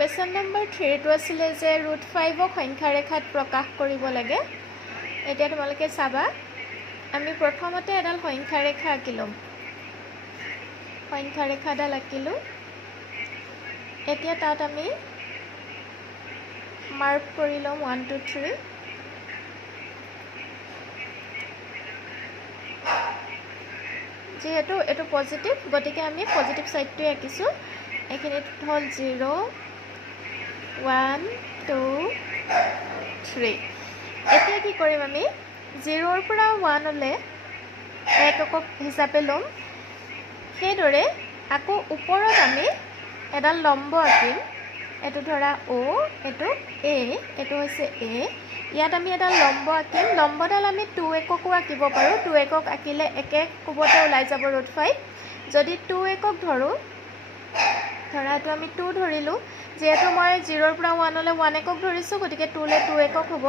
Question number 3 টো আছিলে যে √5 সংখ্যা ৰেখাত প্ৰকাশ কৰিব লাগে। এতিয়া তোমালোকে চাবা, আমি প্ৰথমতে এডাল সংখ্যা ৰেখা আঁকিলোঁ। সংখ্যা ৰেখাডাল আঁকিলোঁ। এতিয়া তাত আমি মাৰ্ক কৰি লওঁ 1 2 3। যেহেতু এইটো পজিটিভ, গতিকে আমি পজিটিভ সাইডটোৱে আঁকিছোঁ। এইখিনিত হ'ল 0 1 2 3। এতিয়া কি কৰিম, আমি 0ৰ পৰা 1লৈ 1 একক হিচাপে ল'ম। সেইদৰে আকৌ ওপৰত আমি এডাল লম্ব আঁকিম। এইটো ধৰা O, এইটো A, এইটো হৈছে A। ইয়াত আমি এডাল লম্ব আঁকিম। লম্বডাল আমি 2 এককো আঁকিব পাৰোঁ। 2 একক আঁকিলে একে কোবতে ওলাই যাব √5। যদি 2 একক ধৰোঁ, ধৰা এইটো আমি 2 ধৰিলোঁ। যিহেতু মই 0ৰ পৰা 1লৈ 1 একক ধৰিছোঁ, গতিকে 2লৈ 2 একক হ'ব।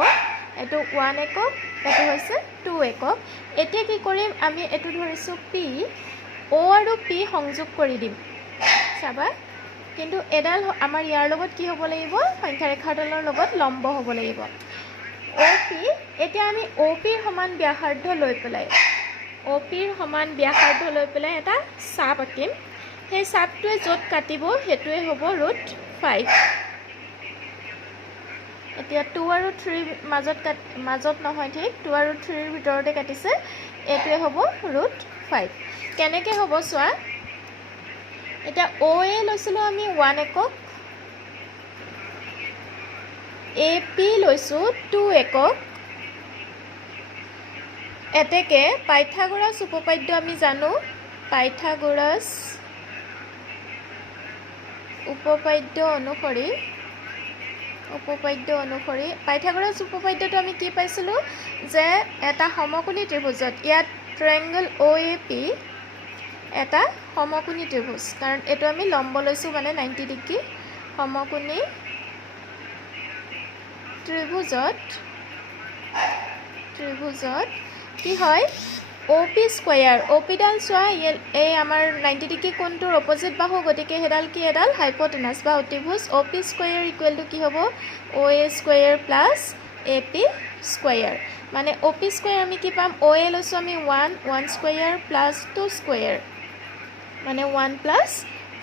এইটো 1 একক, এইটো হৈছে 2 একক। এতিয়া কি কৰিম, আমি এইটো ধৰিছোঁ P, O আৰু P সংযোগ কৰি দিম। চাবা, কিন্তু এডাল আমাৰ ইয়াৰ লগত কি হ'ব লাগিব, সংখ্যা ৰেখাডালৰ লগত লম্ব হ'ব লাগিব। OP, এতিয়া আমি OPৰ সমান ব্যাসাৰ্ধ লৈ পেলাই এটা চাপ আঁকিম। সেই চাপটোৱে য'ত কাটিব সেইটোৱে হ'ব √5। এতিয়া 2 আৰু 3 মাজত নহয়, ঠিক 2 আৰু 3ৰ ভিতৰতে কাটিছে। এইটোৱে হ'ব √5। কেনেকৈ হ'ব চোৱা, এতিয়া OA লৈছিলোঁ আমি 1 একক, AP লৈছোঁ 2 একক। এতেকে পাইথাগোৰাছ উপপাদ্য আমি জানো। পাইথাগোৰাছ উপপাদ্য অনুসৰি পাইথাগোৰাছ উপপাদ্যটো আমি কি পাইছিলোঁ, যে এটা সমকোণী ত্ৰিভুজত, ইয়াত ট্ৰায়েংগল OAP এটা সমকোণী ত্ৰিভুজ, কাৰণ এইটো আমি লম্ব লৈছোঁ মানে 90 ডিগ্ৰী। সমকোণী ত্ৰিভুজত কি হয়, OP স্কোয়াৰ, OPডাল চোৱা, এই আমাৰ 90 ডিগ্ৰী কোণটোৰ অপজিট বাহু, গতিকে সেইডাল কি, এডাল হাইপটেনাছ বা অতিভুজ। OP স্কোয়াৰ ইকুৱেল টু কি হ'ব, OA square plus AP square. মানে OP স্কোয়াৰ আমি কি পাম, OA লৈছোঁ আমি 1 স্কোয়াৰ প্লাছ 2 স্কোয়াৰ, মানে 1 প্লাছ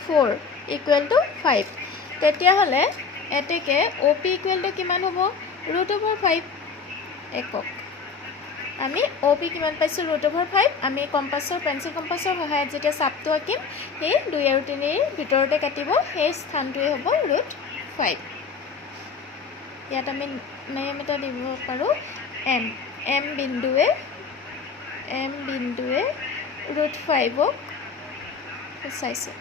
4 ইকুৱেল টু 5। তেতিয়াহ'লে এতেকে OP ইকুৱেল টু কিমান হ'ব, √5 একক। আমি OP কিমান পাইছোঁ, √5। আমি পেঞ্চিল কম্পাছৰ সহায়ত যেতিয়া চাপটো আঁকিম, সেই 2 আৰু 3ৰ ভিতৰতে কাটিব, সেই স্থানটোৱে হ'ব √5। ইয়াত আমি নেম এটা দিব পাৰোঁ M বিন্দুৱে √5ক সূচাইছে।